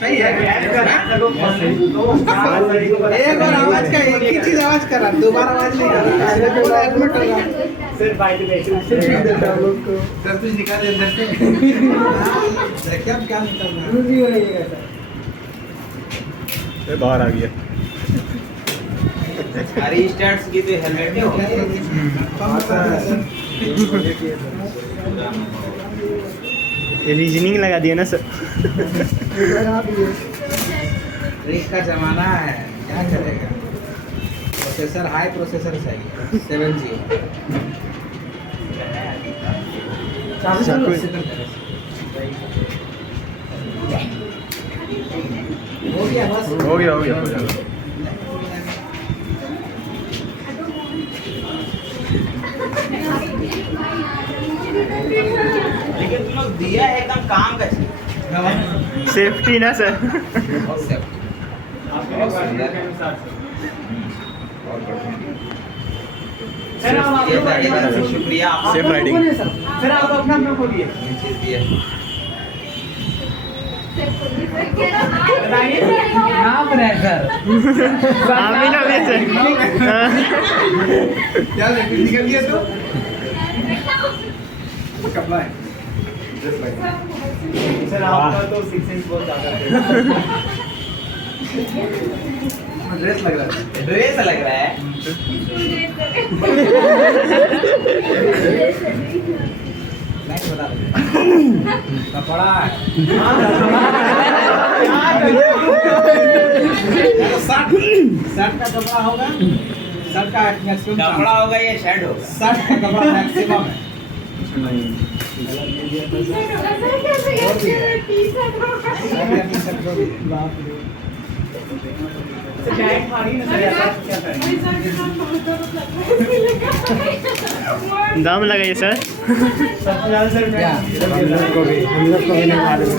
सही है। एक और आवाज का एक ही चीज आवाज कर रहा, दोबारा आवाज नहीं कर रहा। एडमिट कर रहा सर, बाइट देता हूं लोग को। सर तुझ निकाल दे अंदर से। देखिए अब क्या निकलना है। रुकी हो रही है ये बाहर आ गया। अरे स्टार्ट्स की तो हेलमेट नहीं होगा। रीजनिंग लगा दिया ना सर। ट्रिक का जमाना है, क्या करेगा। प्रोसेसर हाई, प्रोसेसर सही 7G। हो गया बस, हो गया हो गया हो गया। लेकिन तुम लोग दिया है एकदम काम का चीज। सेफ्टी ना सर। शुक्रिया सेफ राइडिंग। सर आप अपना अपना खोलिए। नाम है सर। आमीना भी सर। क्या निकल गया तो कपड़ा है सर आपका तो 6 इंच बहुत ज्यादा है। ड्रेस लग रहा है। ड्रेस लग रहा है। नहीं बता दो कपड़ा है। शर्ट का कपड़ा होगा, शर्ट का मैक्सिमम कपड़ा होगा या शर्ट होगा? शर्ट का कपड़ा मैक्सिमम है। दाम लगाइए सर। सबसे ज्यादा सर हम लोग को भी नहीं मालूम।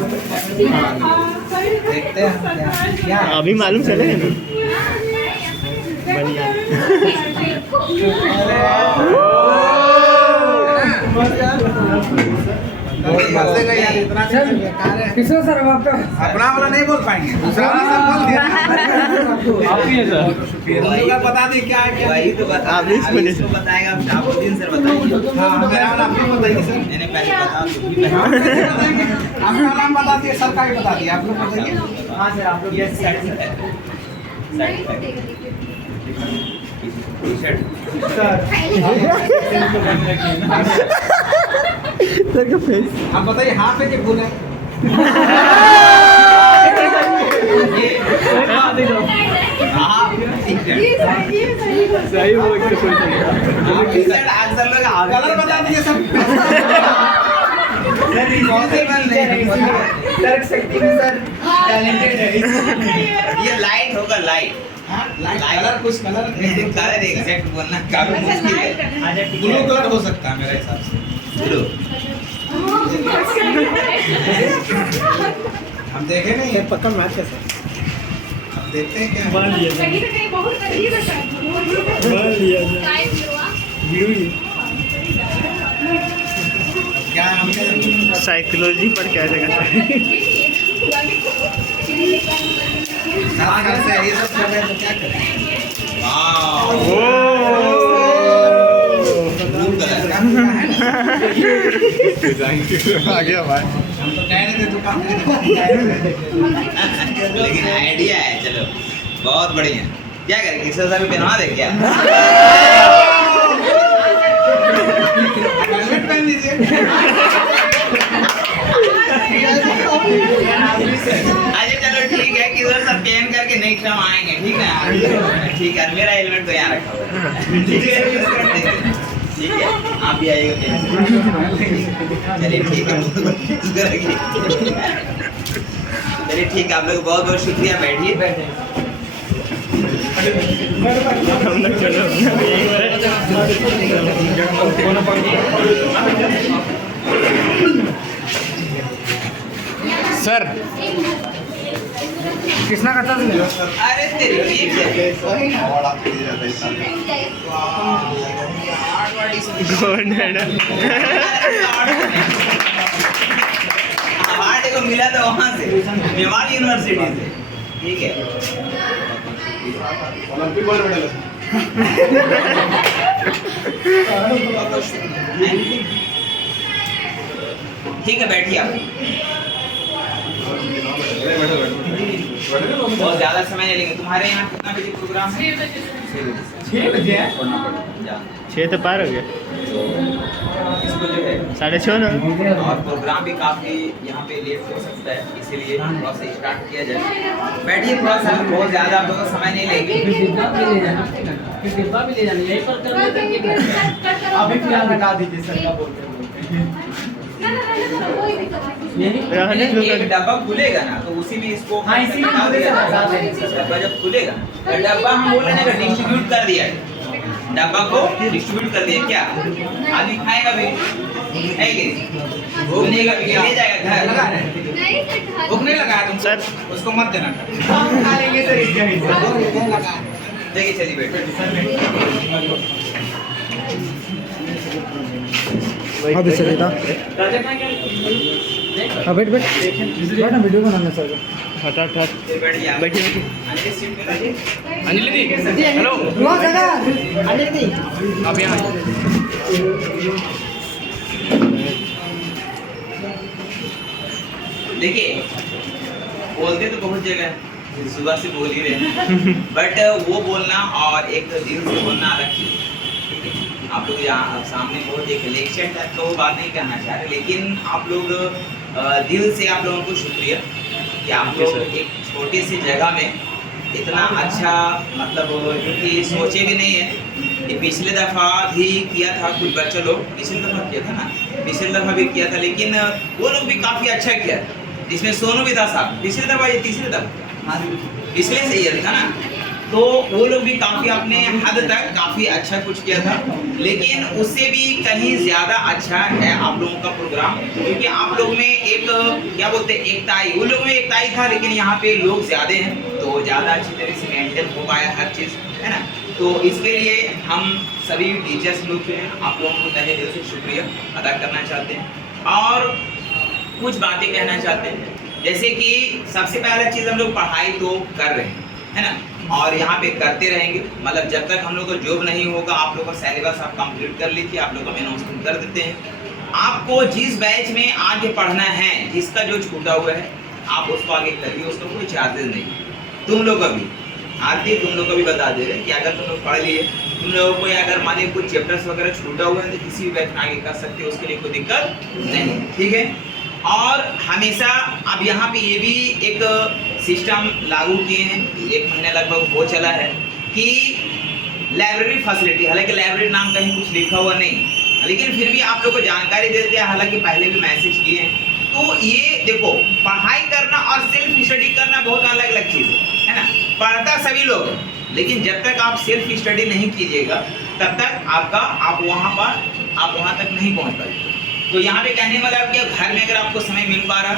देखते हैं क्या अभी मालूम चलेगा ना। बढ़िया। किशोर सर अपना वाला नहीं बोल पाएंगे, दूसरा वाला सब बोल दिया। आप ही है सर। बता दें क्या है क्या। वही तो बता। आप नहीं अभी इसको बताएगा शाहबुद्दीन सर बताइए। हाँ मेरा वाला आप ही बताइए सर। मैंने पहले बता दी। आपका नाम बता दिए, सर का भी बता दिया, आप लोग बताइए। हाँ सर आप लोग ये साइड से टी-शर्ट सर का फेस। आप बताइए हाफ है कि फुल है। सही बोल के कोई नहीं। आंसर लोग कलर बता दीजिए सब। तर्क शक्ति में सर टैलेंटेड है। ये लाइट होगा लाइट। कलर कुछ कलर कलर एग्जैक्ट बोलना काफी मुश्किल है। ब्लू कलर हो सकता है मेरे हिसाब से। ब्लू हम देखे नहीं है, पक्का मैच है सर। हम देखते हैं क्या। क्या हमने साइकोलॉजी पर क्या जगह सर। साथ से ये सब कर रहे हैं तो क्या करें। वाह ब्लू कलर का आ गया भाई। हम तो कह रहे थे दुकान में। लेकिन आइडिया है। चलो बहुत बढ़िया। क्या करें किसी सर भी पहनवा दे क्या? हेलमेट पहन लीजिए। अच्छा चलो ठीक है कि उधर सब पहन करके नेक्स्ट टाइम आएंगे। ठीक है ठीक है। मेरा हेलमेट तो यहाँ रखा हुआ है। ठीक है आप भी आइएगा। चलिए ठीक है। चलिए ठीक है। आप लोग बहुत बहुत शुक्रिया। बैठिए। हम लोग चलो सर किसना करता था? अरे तेरी ठीक है। Gold medal. हार्ड को को मिला था वहाँ से, मेवाड़ यूनिवर्सिटी से, ठीक है। ओलंपिक गोल्ड मेडल ठीक है, बैठिए आप। बहुत ज्यादा समय नहीं लेंगे। तुम्हारे यहाँ कितना बजे प्रोग्राम है? 6 बजे है। 6 तो पार हो गया, इसको जो है 6:30 ना। और प्रोग्राम भी काफी यहाँ पे लेट हो सकता है, इसीलिए थोड़ा सा स्टार्ट किया जाए। बैठिए थोड़ा सा, बहुत ज्यादा आप लोग का समय नहीं लेंगे। फिर डिब्बा भी ले जाना, फिर डिब्बा भी ले जाना, यहीं पर कर लेते हैं। अभी फिलहाल हटा दीजिए सर का बोलते हैं। रहने दो। एक डब्बा खुलेगा ना तो उसी में इसको हाँ, इसी में हटा दिया हटा जाएगा। देंगे। डब्बा जब खुलेगा तो डब्बा हम बोल रहे हैं डिस्ट्रीब्यूट कर दिया है, डब्बा को डिस्ट्रीब्यूट कर दिया। क्या आदमी खाएगा भी, है कि भूखनेगा भी, ले जाएगा घर। भूख नहीं लगा तुम सर उसको मत देना। हम खा लेंगे सर इसके हिस्से। देखिए चलिए बैठे। हाँ भी सर इधर हाँ बैठ बैठ बैठ ना वीडियो बनाना सर हटा हटा फिर बैठ जाओ। बैठिए बैठिए। अंजलि सीट पे बैठिए। अंजलि दी, हेलो, आप यहाँ आइए। देखिए बोलते तो बहुत जगह है, सुबह से बोल ही रहे हैं, बट वो बोलना और एक दिल से बोलना अलग चीज है। ठीक है, आप लोग यहाँ सामने बहुत एक लेक्चर टाइप का वो बात नहीं करना चाह रहे, लेकिन आप लोग दिल से आप लोगों को शुक्रिया कि आप लोग एक छोटी सी जगह में इतना अच्छा, मतलब क्योंकि सोचे भी नहीं है कि पिछले दफ़ा भी किया था कुछ बच्चे लोग, पिछले दफ़ा किया था ना, पिछले दफ़ा भी किया था, लेकिन वो लोग भी काफ़ी अच्छा किया था, जिसमें सोनू भी था साहब। पिछले दफ़ा ये तीसरे दफ़ा पिछले से ईयर था ना, तो वो लोग भी काफ़ी अपने हद तक काफ़ी अच्छा कुछ किया था, लेकिन उससे भी कहीं ज़्यादा अच्छा है आप लोगों का प्रोग्राम, क्योंकि आप लोग में एक क्या बोलते हैं एकताई, वो लोग में एकताई था, लेकिन यहाँ पे लोग ज़्यादा हैं तो ज़्यादा अच्छी तरह से मेंटेन हो पाया हर चीज़, है ना। तो इसके लिए हम सभी टीचर्स लोग जो हैं आप लोगों को तहे दिल से शुक्रिया अदा करना चाहते हैं और कुछ बातें कहना चाहते हैं। जैसे कि सबसे पहला चीज़, हम लोग पढ़ाई तो कर रहे हैं, है ना, और यहाँ पे करते रहेंगे, मतलब जब तक हम लोग को जॉब नहीं होगा, आप लोग का सिलेबस आप कंप्लीट कर लीजिए, आप लोग को अनाउंसमेंट कर देते हैं। आपको जिस बैच में आगे पढ़ना है, जिसका जो छूटा हुआ है, आप उसको आगे करिए, उसका कोई चार्जेस नहीं। तुम लोग का भी आरती, तुम लोग को भी बता दे रहे हैं कि अगर तुम लोग पढ़ लिए, तुम लोगों को अगर मान लीजिए कुछ चैप्टर्स वगैरह छूटा हुआ है तो किसी भी बैच में आगे कर सकते हो, उसके लिए कोई दिक्कत नहीं, ठीक है। और हमेशा अब यहाँ पे ये भी एक सिस्टम लागू किए हैं, 1 महीने लगभग हो चला है, कि लाइब्रेरी फैसिलिटी, हालांकि लाइब्रेरी नाम कहीं कुछ लिखा हुआ नहीं, लेकिन फिर भी आप लोग को जानकारी देते हैं, हालांकि पहले भी मैसेज किए हैं। तो ये देखो, पढ़ाई करना और सेल्फ स्टडी करना बहुत अलग अलग चीज़ है ना। पढ़ता सभी लोग, लेकिन जब तक आप सेल्फ स्टडी नहीं कीजिएगा तब तक आप वहाँ तक नहीं पहुँच पाएंगे। तो यहाँ पे कहने वाला कि घर में अगर आपको समय मिल पा रहा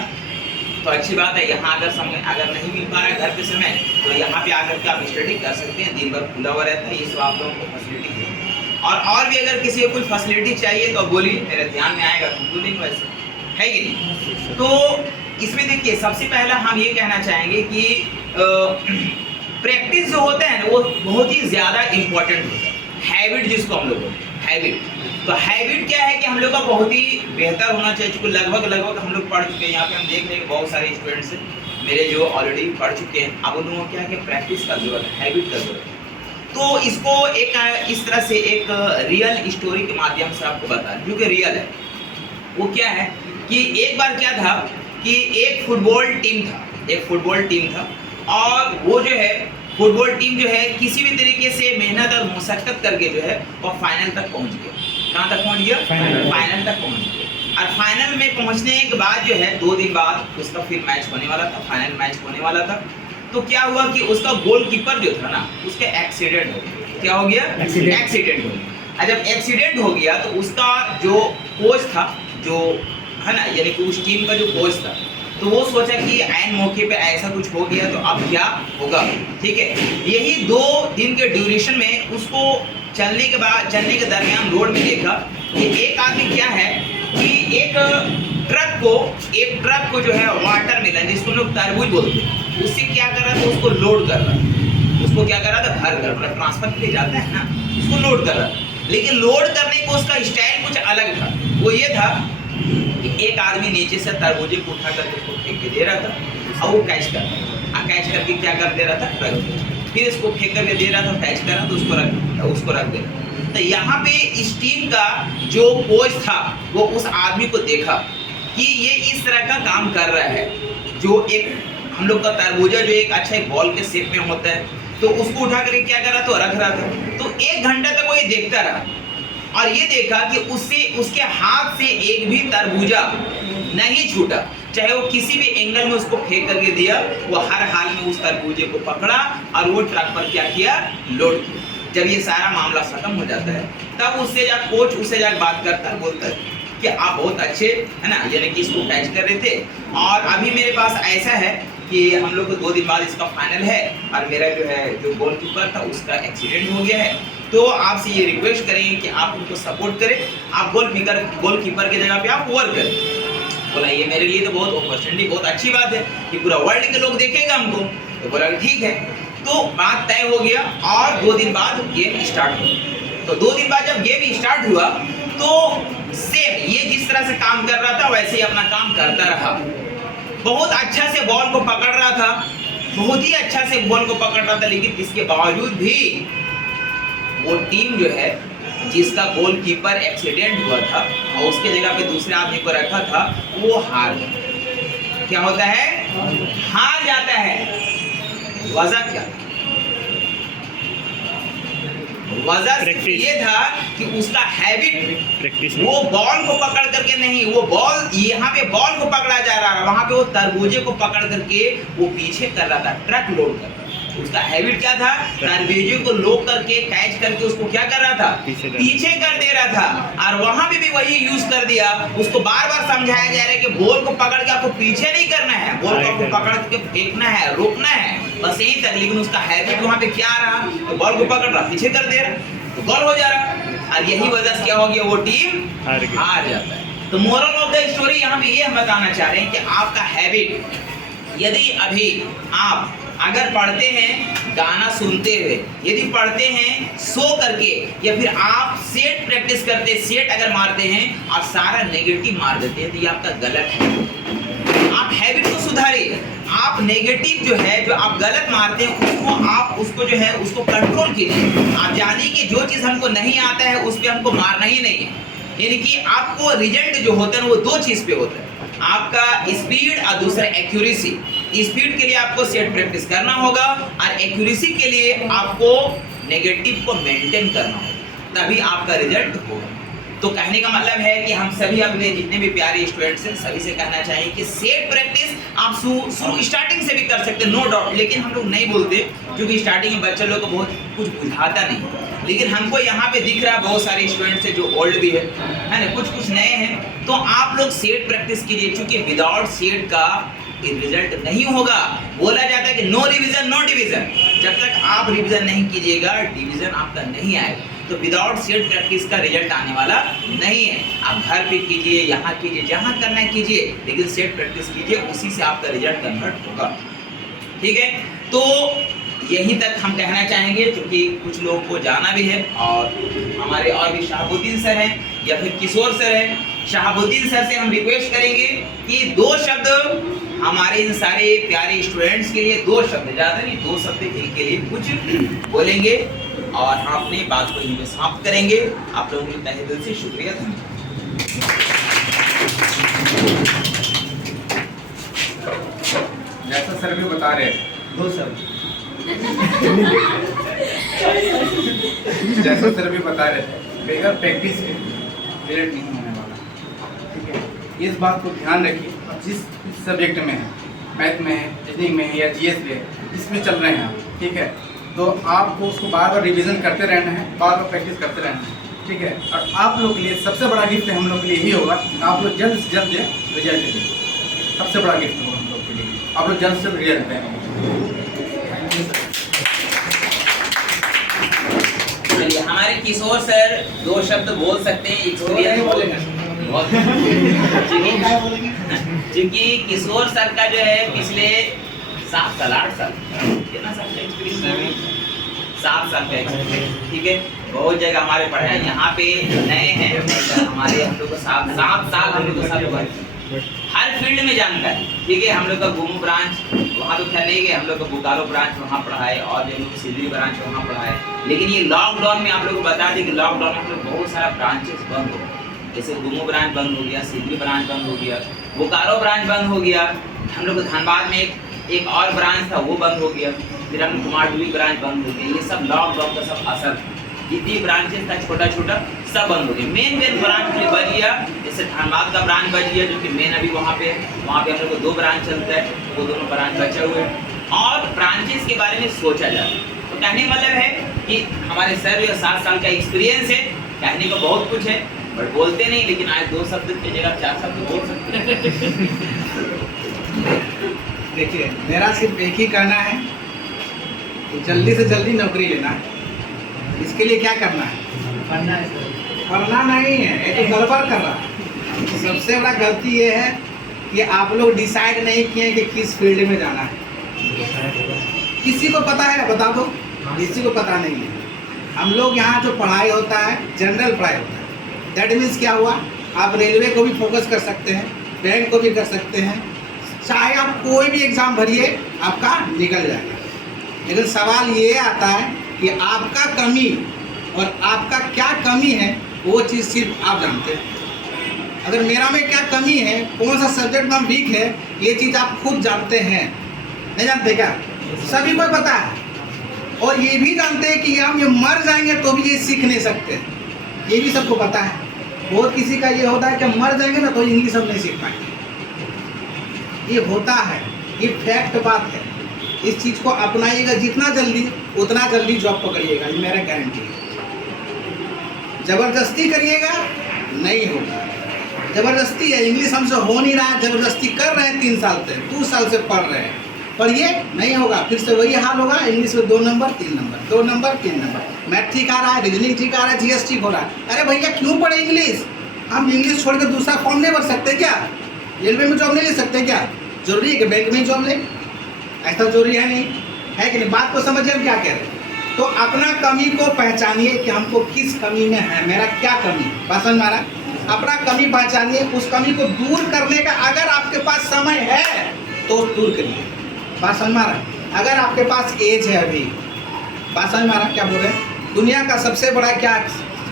तो अच्छी बात है, यहाँ अगर समय अगर नहीं मिल पा रहा है घर पे समय, तो यहाँ पे आकर के आप स्टडी कर सकते हैं, दिन भर खुला हुआ रहता है, ये सब आप लोगों को फैसिलिटी है। और भी अगर किसी को कोई फैसिलिटी चाहिए तो बोलिए, मेरे ध्यान में आएगा तो बोलेंगे, वैसे है कि नहीं। तो इसमें देखिए, सबसे पहला हम ये कहना चाहेंगे कि प्रैक्टिस जो होता है ना, वो बहुत ही ज़्यादा इम्पोर्टेंट होता है। हैबिट जिसको हम लोग बोलते हैं, हैबिट, तो हैबिट क्या है कि हम लोग का बहुत ही बेहतर होना चाहिए, क्योंकि लगभग हम लोग पढ़ चुके हैं। यहाँ पे हम देख रहे हैं बहुत सारे स्टूडेंट्स हैं मेरे जो ऑलरेडी पढ़ चुके हैं। अब उन लोगों को क्या है कि प्रैक्टिस का जरूरत है, हैबिट का जरूरत है। तो इसको एक इस तरह से एक रियल स्टोरी के माध्यम से आपको बता, क्योंकि रियल है। वो क्या है कि एक बार क्या था कि एक फुटबॉल टीम था और वो जो है फुटबॉल टीम जो है किसी भी तरीके से मेहनत और मशक्कत करके जो है वो फाइनल तक पहुंच गया। कहाँ तक पहुंच गया? फाइनल तक पहुंच गया। और फाइनल में पहुंचने के बाद जो है 2 दिन बाद उसका फिर मैच होने वाला था, फाइनल मैच होने वाला था। तो क्या हुआ कि उसका गोलकीपर जो था ना, उसका एक्सीडेंट हो गया। क्या हो गया? एक्सीडेंट हो गया। और जब एक्सीडेंट हो गया तो उसका जो कोच था, जो है ना, यानी कि उस टीम का जो कोच था, तो वो सोचा कि ऐन मौके पे ऐसा कुछ हो गया तो अब क्या होगा, ठीक है। यही 2 दिन के ड्यूरेशन में उसको चलने के दरमियान रोड में देखा कि एक आदमी क्या है कि एक एक ट्रक को जो है वाटरमेलन, जिसको लोग तरबूज बोलते हैं, उससे क्या कर रहा था, उसको लोड कर रहा था। उसको क्या कर रहा था, भर कर, मतलब ट्रांसफर के लिए जाता है ना, उसको लोड कर रहा था। लेकिन लोड करने को उसका स्टाइल कुछ अलग था। वो ये था कि एक आदमी नीचे से तरबूजे को उठा करके उसको फेंक के दे रहा था और वो कैच कर रहा था। कैच करके क्या कर दे रहा था, रख दे। फिर इसको फेंक करके दे रहा था, कैच कर रहा था, उसको रख दे रहा। तो यहाँ पे इस टीम का जो कोच था वो उस आदमी को देखा कि ये इस तरह का काम कर रहा है, जो एक हम लोग का तरबूजा जो एक अच्छा एक बॉल के शेप में होता है, तो उसको उठा करके क्या कर रहा था, रख रहा था। तो 1 घंटा तक वो ये देखता रहा और ये देखा कि उसके हाथ से एक भी तरबूजा नहीं छूटा, चाहे वो किसी भी एंगल में उसको फेंक करके दिया, वो हर हाल में उस तरबूजे को पकड़ा और वो ट्रक पर क्या किया, लोड किया। जब ये सारा मामला खत्म हो जाता है तब कोच उससे जाकर बात करता है, बोलता है कि आप बहुत अच्छे है ना, यानी कि इसको कैच कर रहे थे और अभी मेरे पास ऐसा है कि हम लोग को 2 दिन बाद इसका फाइनल है और मेरा जो गोलकीपर था उसका एक्सीडेंट हो गया है, तो आपसे ये रिक्वेस्ट करेंगे कि आप उनको सपोर्ट करें, आप गोलकीपर की जगह पे आप वर्क करें। बोला ये मेरे लिए तो बहुत अपॉर्चुनिटी, बहुत अच्छी बात है कि पूरा वर्ल्ड के लोग देखेगा हमको। तो बोला ठीक है, तो बात तय हो गया और 2 दिन बाद गेम स्टार्ट हुआ। तो 2 दिन बाद जब गेम स्टार्ट हुआ तो सेम ये जिस तरह से काम कर रहा था वैसे ही अपना काम करता रहा। बहुत अच्छा से बॉल को पकड़ रहा था, बहुत ही अच्छा से बॉल को पकड़ रहा था, लेकिन इसके बावजूद भी वो टीम जो है जिसका गोलकीपर एक्सीडेंट हुआ था और उसके जगह पे दूसरे आदमी को रखा था, वो हार गया। क्या होता है, हार जाता है। वजह क्या, वजह ये था कि उसका हैबिट, वो बॉल को पकड़ करके नहीं, वो बॉल यहाँ पे बॉल को पकड़ा जा रहा है, वहां पे वो तरबूजे को पकड़ करके वो पीछे कर रहा था, ट्रक लोड कर रहा था। उसका हैबिट क्या था, तरबूजे को लोड करके कैच करके उसको क्या कर रहा था, पीछे कर दे रहा था। और वहां पे भी वही यूज कर दिया। उसको बार बार समझाया जा रहा है कि बॉल को पकड़ के आपको पीछे नहीं करना है, बॉल को आपको पकड़ के फेंकना है, रोकना है, बस यही तक। लेकिन उसका हैबिट वहां पे क्या रहा, तो बॉल को पकड़ रहा, पीछे कर दे रहा, तो गोल हो जा रहा। और यही वजह से क्या हो गया, वो टीम हार जाता है। तो मोरल ऑफ द स्टोरी यहाँ पे ये हम बताना चाह रहे हैं कि आपका हैबिट, यदि अभी आप अगर पढ़ते हैं गाना सुनते हुए, यदि पढ़ते हैं सो करके, या फिर आप सेट प्रैक्टिस करते, सेट अगर मारते हैं और सारा नेगेटिव मार देते हैं, तो ये आपका गलत है। आप हैबिट को सुधारिए। आप नेगेटिव जो है, जो आप गलत मारते हैं, उसको जो है उसको कंट्रोल कीजिए। आप जानिए कि जो चीज़ हमको नहीं आता है उस पर हमको मारना ही नहीं है। यानी कि आपको रिजल्ट जो होता है वो 2 चीज़ पे होता है, आपका स्पीड और दूसरा एक्यूरेसी। स्पीड के लिए आपको सेट प्रैक्टिस करना होगा और एक्यूरेसी के लिए आपको नेगेटिव को मेंटेन करना होगा, तभी आपका रिजल्ट होगा। तो कहने का मतलब है कि हम सभी अपने जितने भी प्यारे स्टूडेंट्स हैं सभी से कहना चाहिए कि सेट प्रैक्टिस आप शुरू स्टार्टिंग से भी कर सकते हैं, नो डाउट। लेकिन हम लोग नहीं बोलते क्योंकि स्टार्टिंग में बच्चे लोग को बहुत कुछ बुझाता नहीं। लेकिन हमको यहाँ पे दिख रहा है बहुत सारे स्टूडेंट्स हैं जो ओल्ड भी है ना, कुछ नए हैं। तो आप लोग सेट प्रैक्टिस कीजिए, क्योंकि विदाउट सेट का रिजल्ट नहीं होगा। बोला जाता है कि नो रिवीजन नो डिवीजन। जब तक आप रिवीजन नहीं कीजिएगा डिवीजन आपका नहीं आएगा। तो विदाउट सेट प्रैक्टिस का रिजल्ट आने वाला नहीं है। आप घर पे कीजिए, यहाँ कीजिए, जहाँ करना है कीजिए, लेकिन सेट प्रैक्टिस कीजिए, उसी से आपका रिजल्ट कन्वर्ट होगा। ठीक है, तो यहीं तक हम कहना चाहेंगे, क्योंकि कुछ लोगों को जाना भी है और हमारे और भी शहाबुद्दीन सर हैं या फिर किशोर सर हैं। शहाबुद्दीन सर से हम रिक्वेस्ट करेंगे कि 2 शब्द हमारे इन सारे प्यारे स्टूडेंट्स के लिए, 2 शब्द, ज़्यादा नहीं, 2 शब्द इनके लिए कुछ बोलेंगे और हम अपनी बात को यहीं पे समाप्त करेंगे। आप लोगों के तहे दिल से शुक्रिया, धन्यवाद। जैसा सर भी बता रहे हैं, 2 शब्द जैसा सर भी बता रहे थे, बगैर प्रैक्टिस के रिजल्ट नहीं होने वाला। ठीक है, इस बात को ध्यान रखिए। अब जिस सब्जेक्ट में है, मैथ में है, रीजनिंग में है या जीएस में है, जिसमें चल रहे हैं आप, ठीक है, तो आपको उसको बार बार रिवीजन करते रहना है, बार बार प्रैक्टिस करते रहना है। ठीक है, और आप लोग के लिए सबसे बड़ा गिफ्ट हम लोग के लिए यही होगा, आप लोग जल्द से जल्द रिजल्ट दें। सबसे बड़ा गिफ्ट होगा हम लोग के लिए, आप लोग जल्द से जल्द रिजल्ट दें। हमारे किशोर सर 2 शब्द बोल सकते हैं, एक्सपीरियंस क्योंकि किशोर सर का जो है पिछले 7 साल 8 साल कितना साल का एक्सपीरियंस, 7 साल का एक्सपीरियंस, ठीक है। बहुत जगह हमारे पढ़े हैं, यहाँ पे नए हैं हमारे, हम लोग को 7 साल हम लोग को साथ वर्क, हर फील्ड में जानकारी, ठीक है। हम लोग का गुमू ब्रांच वहाँ तो खैर नहीं गए, हम लोग का बोकारो ब्रांच वहाँ पढ़ाए और जो लोग सिद्धि ब्रांच वहाँ पढ़ाए। लेकिन ये लॉकडाउन में आप लोग को बता दें कि लॉकडाउन में हम लोग बहुत सारा ब्रांचेस बंद हो गए, जैसे गुमू ब्रांच बंद हो गया, सिद्धि ब्रांच बंद हो गया, बोकारो ब्रांच बंद हो गया, हम लोग को धनबाद में एक और ब्रांच था वो बंद हो गया, फिर हम कुमारडुबी ब्रांच बंद हो गई। ये सब लॉकडाउन का सब असर, जितनी ब्रांचेस था छोटा छोटा सब बंद हो गए। मेन ब्रांच में बच गया, जैसे धनबाद का ब्रांच बच गया जो कि मेन अभी वहाँ पे हम लोग को 2 ब्रांच चलता है, वो दोनों ब्रांच बचे हुए हैं और ब्रांचेस के बारे में सोचा जाता है। तो कहने का मतलब है कि हमारे सर जो 7 साल का एक्सपीरियंस है, कहने को बहुत कुछ है बट बोलते नहीं, लेकिन आज 2 शब्द की जगह 4 शब्द बोल सकते हैं। देखिए मेरा सिर्फ एक ही कहना है कि जल्दी से जल्दी नौकरी लेना है। इसके लिए क्या करना है? पढ़ना नहीं है, ये तो गड़बड़ कर रहा है। सबसे बड़ा गलती ये है कि आप लोग डिसाइड नहीं किए कि किस फील्ड में जाना है। किसी को पता है? बता दो। किसी को पता नहीं है। हम लोग यहाँ जो पढ़ाई होता है जनरल पढ़ाई होता है। दैट मीन्स क्या हुआ, आप रेलवे को भी फोकस कर सकते हैं, बैंक को भी कर सकते हैं, चाहे आप कोई भी एग्ज़ाम भरिए आपका निकल जाएगा। लेकिन सवाल ये आता है कि आपका कमी और आपका क्या कमी है वो चीज़ सिर्फ आप जानते हैं। अगर मेरा में क्या कमी है, कौन सा सब्जेक्ट में वीक है, ये चीज़ आप खुद जानते हैं। नहीं जानते क्या? सभी को पता है और ये भी जानते हैं कि हम ये मर जाएंगे तो भी ये सीख नहीं सकते, ये भी सबको पता है। बहुत किसी का ये होता है कि मर जाएंगे ना तो इंग्लिश हम नहीं सीख पाएंगे। ये होता है, ये फैक्ट बात है। इस चीज़ को अपनाइएगा जितना जल्दी उतना जल्दी जॉब पकड़िएगा, ये मेरा गारंटी है। ज़बरदस्ती करिएगा नहीं होगा। ज़बरदस्ती है, इंग्लिश हमसे हो नहीं रहा है, ज़बरदस्ती कर रहे हैं 3 साल से 2 साल से पढ़ रहे हैं, पर ये नहीं होगा। फिर से वही हाल होगा, इंग्लिश में 2 number 3 number 2 number 3 number, math ठीक आ रहा है, रीजनिंग ठीक आ रहा है, जीएस ठीक हो रहा है। अरे भैया क्यों पढ़े इंग्लिश? हम इंग्लिश छोड़ के दूसरा फॉर्म नहीं भर सकते क्या? रेलवे में जॉब नहीं ले सकते क्या? जरूरी है कि बैंक में जॉब ले? ऐसा जरूरी है नहीं, है कि नहीं? बात को समझिए हम क्या कह रहे हैं। तो अपना कमी को पहचानिए कि हमको किस कमी में है, मेरा क्या कमी है। बात समझ में आ रहा है? अपना कमी पहचानिए, उस कमी को दूर करने का अगर आपके पास समय है तो दूर करिए। बात समझ में आ रहा है? अगर आपके पास एज है अभी, बात समझ में आ रहा है क्या बोल रहे हैं? दुनिया का सबसे बड़ा क्या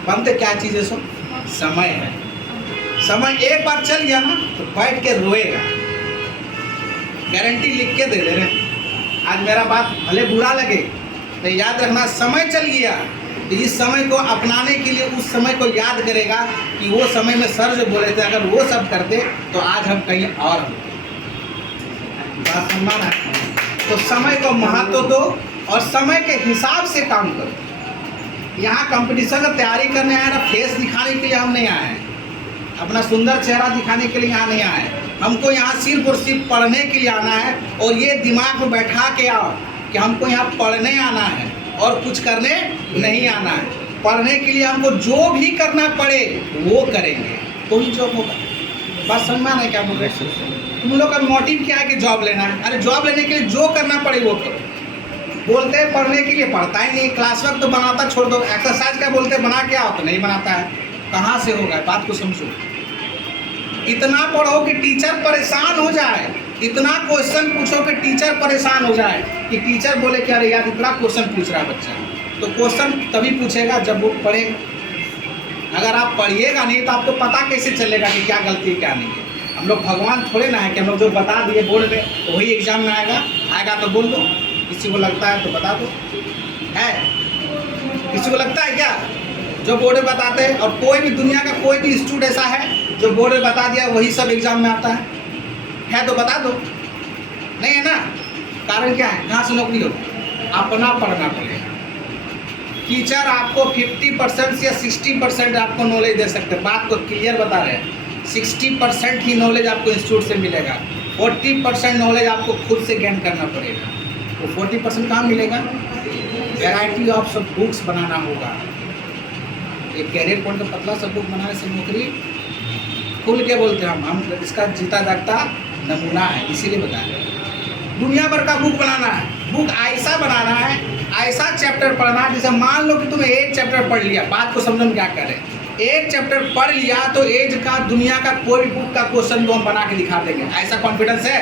बनते क्या चीज़ है? सो समय है। समय एक बार चल गया ना तो बैठ के रोएगा, गारंटी लिख के दे दे रहे हैं। आज मेरा बात भले बुरा लगे तो याद रखना, समय चल गया तो इस समय को अपनाने के लिए उस समय को याद करेगा कि वो समय में सर जो बोले थे अगर वो सब करते तो आज हम कहीं और होते। बात सम्मान है। तो समय को महत्व दो और समय के हिसाब से काम करो। यहाँ कंपटीशन का तैयारी करने आए ना, फेस दिखाने के लिए हम नहीं आए हैं, अपना सुंदर चेहरा दिखाने के लिए यहाँ नहीं आए हैं। हमको यहाँ सिर्फ और सिर्फ पढ़ने के लिए आना है और ये दिमाग में बैठा के आओ कि हमको यहाँ पढ़ने आना है और कुछ करने नहीं आना है। पढ़ने के लिए हमको जो भी करना पड़े वो करेंगे तो ही जॉब होगा। बस सम्मान है क्या बोल रहे हैं? तुम लोग का मोटिव क्या है कि जॉब लेना है? अरे जॉब लेने के लिए जो करना पड़े वो करो। बोलते हैं पढ़ने के लिए, पढ़ता ही नहीं। क्लास वर्क तो बनाता छोड़ दो, एक्सरसाइज का बोलते बना के आओ तो नहीं बनाता है। कहाँ से होगा? बात को समझो। इतना पढ़ो कि टीचर परेशान हो जाए, इतना क्वेश्चन पूछो कि टीचर परेशान हो जाए, कि टीचर बोले कि अरे यार इतना क्वेश्चन पूछ रहा है बच्चा। तो क्वेश्चन तभी पूछेगा जब वो पढ़ेगा। अगर आप पढ़िएगा नहीं तो आपको पता कैसे चलेगा कि क्या गलती है क्या नहीं है? हम लोग भगवान थोड़े ना है कि हम लोग जो बता दिए बोर्ड में तो वही एग्जाम में आएगा तो बोल दो। किसी को लगता है तो बता दो, है किसी को लगता है क्या? जो बोर्ड में बताते हैं, और कोई भी दुनिया का कोई भी इंस्टीट्यूट ऐसा है जो बोर्ड में बता दिया वही सब एग्जाम में आता है तो बता दो। नहीं है ना? कारण क्या है? कहाँ से नौकरी होगी? अपना पढ़ना पड़ेगा। टीचर आपको 50% या 60% आपको नॉलेज दे सकते हैं। बात को क्लियर बता रहे हैं। 60% ही नॉलेज आपको इंस्टीट्यूट से मिलेगा, 40% नॉलेज आपको खुद से गेन करना पड़ेगा। तो 40% कहाँ मिलेगा? वैरायटी ऑफ सब बुक्स बनाना होगा। एक कैरियर पॉइंट पतला सब बुक बनाने से नौकरी खुल के बोलते हैं हम इसका जीता जागता नमूना है, इसीलिए बता रहे हैं। दुनिया भर का बुक बनाना है, बुक ऐसा बनाना है, ऐसा चैप्टर पढ़ना है, जैसे मान लो कि तुमने एक चैप्टर पढ़ लिया, बात को समझो क्या करें। एक चैप्टर पढ़ लिया तो एज का दुनिया का कोई भी बुक का क्वेश्चन को हम बना के दिखा देंगे। ऐसा कॉन्फिडेंस है,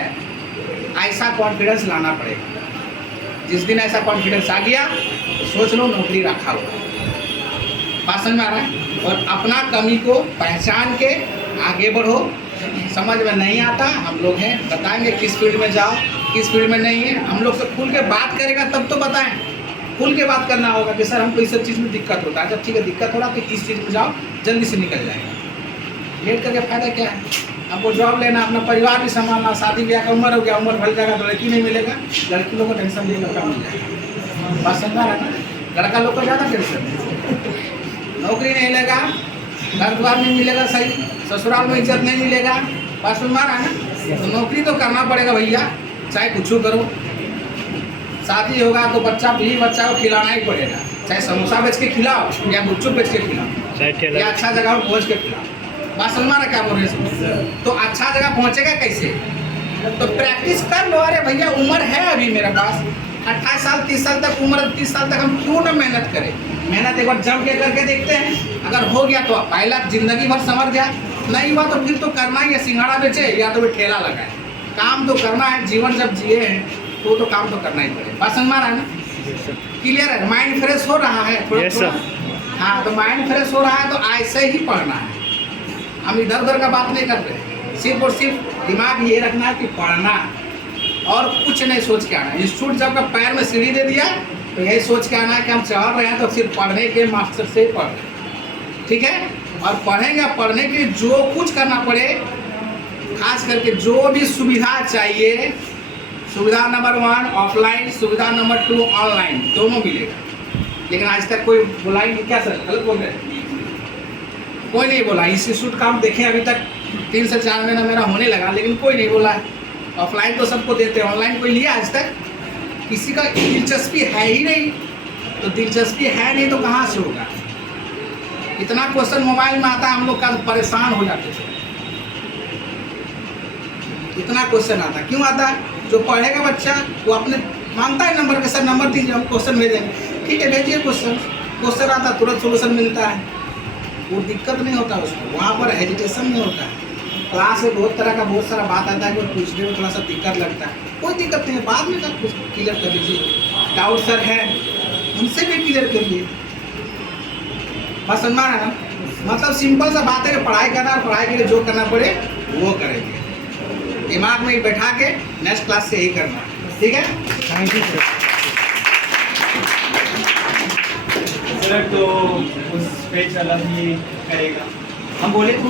ऐसा कॉन्फिडेंस लाना पड़ेगा। जिस दिन ऐसा कॉन्फिडेंस आ गया तो सोच लो नौकरी रखा हुआ। बात समझ में आ रहा है? और अपना कमी को पहचान के आगे बढ़ो। समझ में नहीं आता, हम लोग हैं, बताएंगे किस फील्ड में जाओ, किस फील्ड में नहीं है। हम लोग से खुल के बात करेगा तब तो बताएं। खुल के बात करना होगा कि सर हमको इस सब चीज़ में दिक्कत होता है। जब ठीक है दिक्कत हो रहा तो इस चीज़ में जाओ, जल्दी से निकल जाएगा। लेट करके फायदा क्या है? आपको जॉब लेना, अपना परिवार भी संभालना, शादी ब्याह का उम्र हो गया, उम्र भर जाएगा तो लड़की नहीं मिलेगा, लड़की लोग को टेंशन नहीं, लड़का मिल जाएगा। बात समझा रहा है ना? लड़का लोग को ज़्यादा टेंशन, नौकरी नहीं मिलेगा, घर द्वार नहीं मिलेगा सही, ससुराल में इज्जत नहीं मिलेगा। बात समझ रहा है ना? तो नौकरी तो करना पड़ेगा भैया, चाहे कुछ करो। शादी होगा तो बच्चा को खिलाना ही पड़ेगा, चाहे समोसा बेच के खिलाओ या गुपचुप बेच के खिलाओ या अच्छा जगह पर पहुँच के खिलाओ। बात समझ रहा क्या बोल रहे हैं? तो अच्छा जगह पहुँचेगा कैसे? तो प्रैक्टिस कर लो। अरे भैया उम्र है अभी मेरे पास 28 साल 30 साल तक उम्र, 30 साल तक हम क्यों ना मेहनत करें? मेहनत एक बार जम के करके देखते हैं, अगर हो गया तो पहला जिंदगी भर समझ गया, नहीं हुआ तो फिर तो करना ही है, सिंघाड़ा बेचे या तो फिर ठेला लगाए। काम तो करना है, जीवन जब जिए हैं तो काम तो करना ही पड़ेगा। बात समझ में आ रहा है ना? क्लियर है? माइंड फ्रेश हो रहा है थोड़ा थोड़ा? हाँ, तो माइंड फ्रेश हो रहा है तो ऐसे ही पढ़ना है। हम इधर उधर का बात नहीं कर रहे, सिर्फ और सिर्फ दिमाग ये रखना है कि पढ़ना और कुछ नहीं सोच के आना। इंस्टीट्यूट जब का पैर में सीढ़ी दे दिया तो यही सोच के आना है कि हम चढ़ रहे हैं तो सिर्फ पढ़ने के मकसद से ही पढ़ रहे हैं। ठीक है? और पढ़ेंगे, पढ़ने के लिए जो कुछ करना पड़े, खास करके जो भी सुविधा चाहिए, सुविधा नंबर 1 ऑफलाइन, सुविधा नंबर 2 ऑनलाइन, दोनों मिलेगा। लेकिन आज तक कोई बोला ही नहीं। क्या सर गलत बोल रहे? कोई नहीं बोला। इंस्टीट्यूट का हम देखें अभी तक 3 से 4 महीना मेरा होने लगा, लेकिन कोई नहीं बोला है। ऑफलाइन तो सबको देते हैं, ऑनलाइन कोई लिया आज तक? किसी का दिलचस्पी है ही नहीं। तो दिलचस्पी है नहीं तो कहाँ से होगा? इतना क्वेश्चन मोबाइल में आता है, हम लोग का परेशान हो जाते थे। इतना क्वेश्चन आता, क्यों आता? जो पढ़ेगा बच्चा वो अपने मांगता है नंबर के, सर नंबर दीजिए, हम क्वेश्चन भेजेंगे। ठीक है, भेजिए क्वेश्चन आता, तुरंत सोल्यूशन मिलता है, वो दिक्कत नहीं होता उसको, वहाँ पर हेजिटेशन नहीं होता है। क्लास में बहुत तरह का बहुत सारा बात आता है कि पूछने में थोड़ा सा दिक्कत लगता है, कोई दिक्कत नहीं है, बाद में सब कुछ क्लियर कर लीजिए। डाउट सर है उनसे भी क्लियर करिए। बस समझ रहे हैं? मतलब सिंपल सा बात है कि पढ़ाई करना और पढ़ाई के लिए जो करना पड़े वो करेंगे। दिमाग में ही बैठा के नेक्स्ट क्लास से ही करना। ठीक है? Thank you sir. सर तो उस पे चला ही करेगा, हम बोले